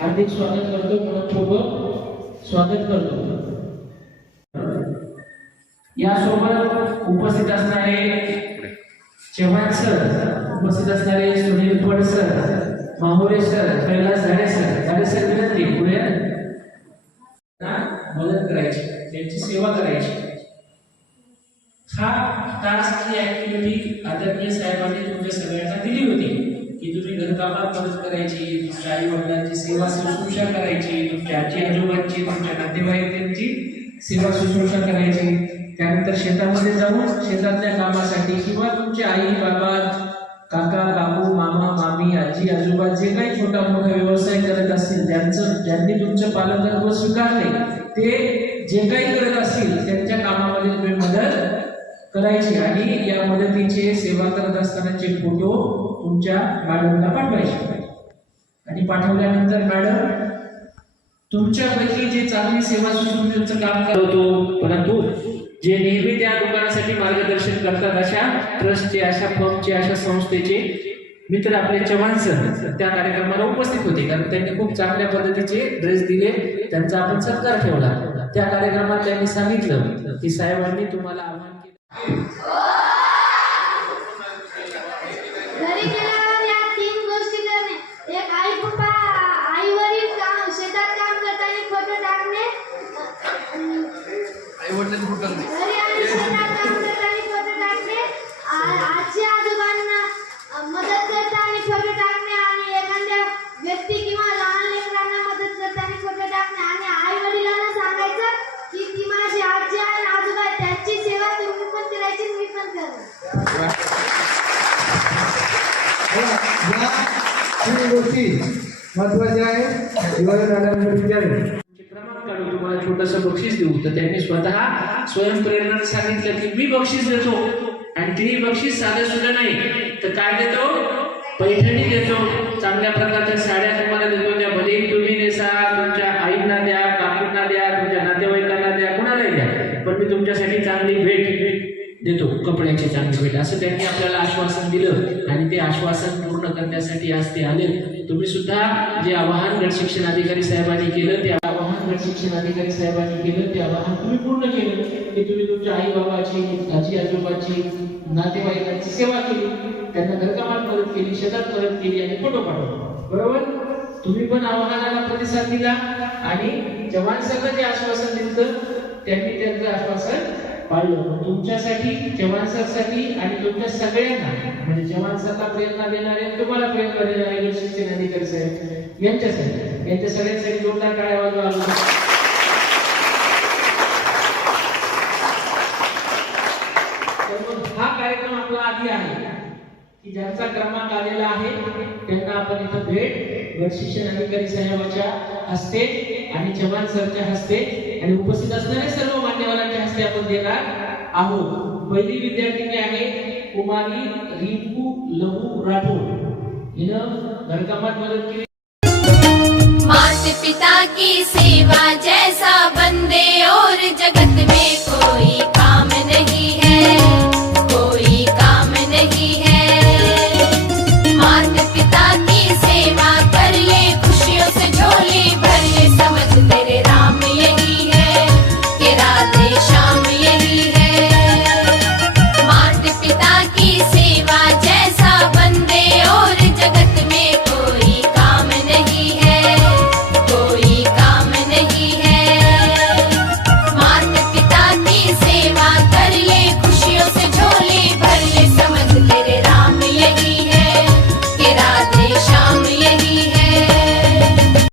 हार्दिक स्वागत करतो मनपूर्वक. स्वागत करतो. यासोबत उपस्थित असणारे चव्हाण सर उपस्थित असणारे Sunil Phad sir Mahure sir Kailas Zade sir Zade sir विनंती पुढे मदत करायची त्यांची सेवा करायची. हा टास्क ही ऍक्टिव्हिटी आदरणीय साहेबांनी तुमच्या सगळ्यांना दिली होती. की मदत करायची तुमच्या आई वडिलांची सेवा शुश्रूषा करायची तुमच्या आजी आजोबांची तुमच्या नातेवाईकांची सेवा शुश्रूषा करायची. त्यानंतर शेतामध्ये जाऊन शेतातल्या कामासाठी किंवा तुमचे आई बाबा काका काकू मामा मामी आजी आजोबा जे काही छोटा मोठा व्यवसाय करत असतील त्यांचं ज्यांनी तुमचं पालकत्व स्वीकारले ते जे काही करत असतील त्यांच्या कामामध्ये तुम्ही मदत करायची आणि या मदतीचे सेवा करत असतानाचे फोटो तुमच्या मॅडमला पाठवायचे. आणि पाठवल्यानंतर मॅडम तुमच्यापैकी जे चांगली सेवा सुश्रूषेचं काम करतो परंतु जे नेहमी त्या दुकानासाठी मार्गदर्शन करतात अशा ट्रस्टचे अशा फर्मचे अशा संस्थेचे मित्र आपले चव्हाण सर त्या कार्यक्रमाला उपस्थित होते. कारण त्यांनी खूप चांगल्या पद्धतीचे ड्रेस दिले त्यांचा आपण सत्कार ठेवला. त्या कार्यक्रमात त्यांनी सांगितलं की साहेबांनी तुम्हाला आव्हान केलं घरी गेल्यावर या तीन गोष्टी करणे. एक आई पप्पा आई वडील काम शेतात काम करताना फोटो टाकणे. आई फोटो टाकणे. घरी आणि शेतात काम करताना फोटो टाकणे. आ- आजी आजोबांना मदत करताना गोष्टी महत्त्वाच्या आहेत. दिवाळी काढून तुम्हाला छोटस बक्षीस देऊ. तर त्यांनी स्वतः स्वयंप्रेरणेने सांगितलं की मी बक्षीस देतो आणि तिने बक्षीस साधं सुद्धा नाही. तर काय देतो? पैठणी देतो. चांगल्या प्रकारच्या साड्या तुम्हाला देतो त्या. भले तुम्ही नेसा तुमच्या आईंना द्या काकूंना द्या तुमच्या नातेवाईकांना द्या कुणालाही द्या. पण मी तुमच्यासाठी चांगली भेट देतो कपड्याची चांगली भेट. असं त्यांनी आपल्याला आश्वासन दिलं आणि ते आश्वासन पूर्ण करण्यासाठी आज ते आले. तुम्ही सुद्धा जे आवाहन गट शिक्षण अधिकारी साहेबांनी केलं ते आवाहन गट शिक्षण अधिकारी साहेबांनी केलं ते आवाहन तुम्ही पूर्ण केलं. की तुम्ही तुमच्या आई बाबाची आजी आजोबाची नातेवाईकांची सेवा केली. त्यांना घरकामात मदत केली शेतात मदत केली आणि फोटो पाठवला. बरोबर? तुम्ही पण आव्हानाला प्रतिसाद दिला आणि जवान सगळं जे आश्वासन दिलं. त्यांनी त्यांचं आश्वासन पाळलं तुमच्यासाठी जवान सरसाठी आणि तुमच्या सगळ्यांना म्हणजे जवान सरला प्रेरणा देणारे तुम्हाला प्रेरणा देणारे शिक्षण अधिकारी साहेब यांच्यासाठी यांच्या सगळ्यांसाठी जोरदार काय आवाज आला तर मग हा कार्यक्रम आपला आधी आहे की ज्यांचा क्रमांक आलेला आहे त्यांना आपण इथं भेट गट शिक्षण अधिकारी साहेबाच्या हस्ते आणि जवान सरच्या हस्ते आणि उपस्थित असणारे सर्व हस्ते आपण देणार आहोत. पहिली विद्यार्थिनी आहे, कुमारी रिंकू लहू राठोड. हिनं घरकामात मदत केली. माता पिता की सेवा